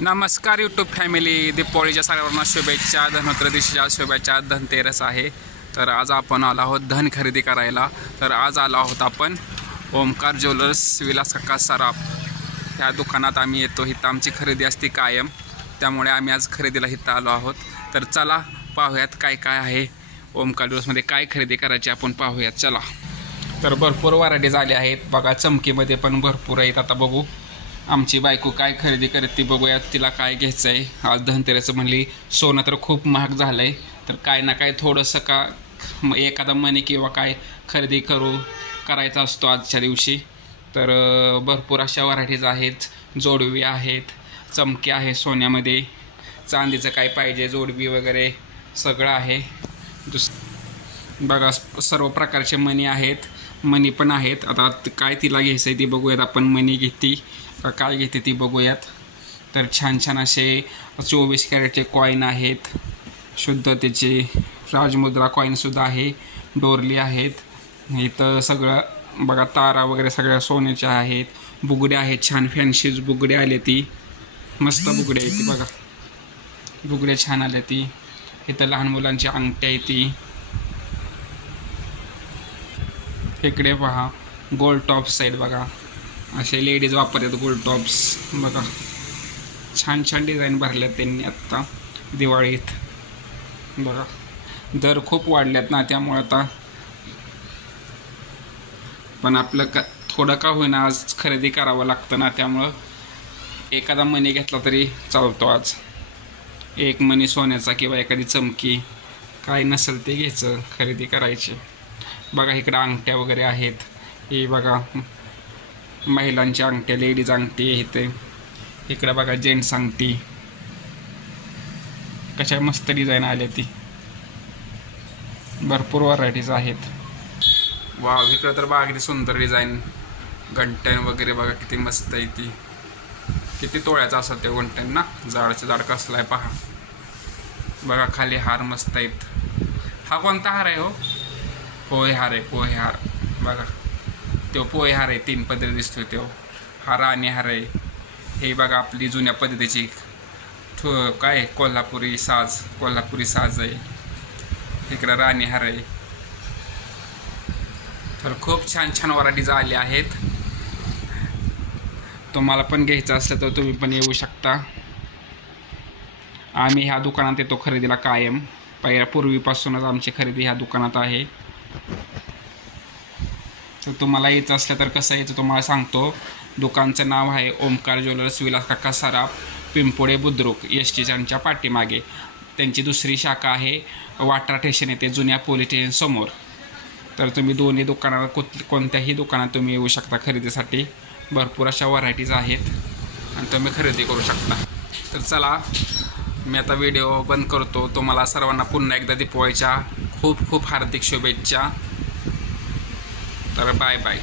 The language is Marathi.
नमस्कार यूट्यूब फॅमिली, दीपावलीच्या सगळ्यांना शुभेच्छा. धनत्रयोदशीच्या शुभेच्छा. धनतेरस आहे, तर आज आपण आलो आहोत धन खरेदी करायला. तर आज आलो आहोत आपण ओमकार ज्वेलर्स विलास काका सराफ ह्या दुकानात आम्ही येतो. इथं आमची खरेदी असते कायम, त्यामुळे आम्ही आज खरेदीला इथं आलो आहोत. तर चला पाहूयात काय काय आहे ओमकार ज्वेलर्समध्ये, काय खरेदी करायची आपण पाहूयात. चला. तर भरपूर व्हरायटीज आले आहेत बघा. चमकीमध्ये पण भरपूर आहेत. आता बघू आमची बायको काय खरेदी करत ती बघूयात. तिला काय घ्यायचं आहे. आज धनतेरस म्हणली, सोनं तर खूप महाग झालं आहे, तर काय ना काय थोडंसं का एखादा मनी किंवा काय खरेदी करायचा असतो आजच्या दिवशी. तर भरपूर अशा व्हरायटीज आहेत. जोडवी आहेत, चमके आहे सोन्यामध्ये, चांदीचं काय पाहिजे जोडवी वगैरे सगळं आहे. बघा सर्व प्रकारचे मनी आहेत, मनी पण आहेत. आता काय तिला घ्यायचं आहे ती बघूयात आपण. मनी घेते का काय घेते ती बघूयात. तर छान छान असे 24 कॅरेटचे कॉईन आहेत, शुद्धतेचे राजमुद्रा कॉईनसुद्धा आहे, डोरली आहेत. इथं सगळं बघा तारा वगैरे सगळ्या सोन्याच्या आहेत. बुगड्या आहेत, छान फॅन्सीज बुगडे आले ती, मस्त बुगडे आहे ती बघा. बुगडे छान आले ती. इथं लहान मुलांची अंगठ्या आहे ती. इकडे पहा गोल्ड टॉप्स आहेत बघा, असे लेडीज वापरतात गोल्ड टॉप्स बघा. छान छान डिझाईन भरल्यात त्यांनी आत्ता दिवाळीत बघा. दर खूप वाढल्यात ना, त्यामुळे आता पण आपलं थोडं का होईना आज खरेदी करावं लागतं ना, त्यामुळं एखादा मनी घेतला तरी चालतो. आज एक मनी सोन्याचा किंवा एखादी चमकी काय नसेल ते घ्यायचं, खरेदी करायची बघा. इकडं अंगठ्या वगैरे आहेत. हे बघा महिलांची अंगठ्या, लेडीज अंगठी इथे. इकडे बघा जेंट्स अंगठी, कशा मस्त डिझाईन आल्या ती. भरपूर व्हरायटीज आहेत. वाव, इकडं तर बघा किती सुंदर डिझाईन. घंटन वगैरे बघा किती मस्त आहे ती. किती तोळ्याचा असेल ते घंटन ना, जाडचं जाड कसलं आहे पहा बघा. खाली हार मस्त आहेत. हा कोणता हार आहे हो? पोहे हार आहे, पोहे हार बघा. तो पोहे हार आहे, 3 पदरी दिसतोय तो. हा राणी हार आहे. हे बघा आपली जुन्या पद्धतीची काय कोल्हापुरी साज आहे. इकडं राणी हार आहे. तर खूप छान छान व्हरायटीज आल्या आहेत. तुम्हाला पण घ्यायचं असलं तर तुम्ही पण येऊ शकता. आम्ही ह्या दुकानात येतो खरेदीला कायम. पूर्वीपासूनच आमची खरेदी ह्या दुकानात आहे. तर तुम्हाला यायचं असलं तर कसं यायचं तुम्हाला सांगतो. दुकानचं नाव आहे ओमकार ज्वेलर्स विलास काका सराफ, पिंपोडे बुद्रुक, ST स्टँडच्या पाठीमागे. त्यांची दुसरी शाखा आहे वाटरा स्टेशन येते, जुन्या पोलीस स्टेशन समोर. तर तुम्ही दोन्ही दुकानात कोणत्याही दुकानात तुम्ही येऊ शकता खरेदीसाठी. भरपूर अशा व्हरायटीज आहेत आणि तुम्ही खरेदी करू शकता. तर चला मी आता व्हिडिओ बंद करतो. तुम्हाला सर्वांना पुन्हा एकदा दीपावलीच्या खूप खूप हार्दिक शुभेच्छा. तर बाय बाय.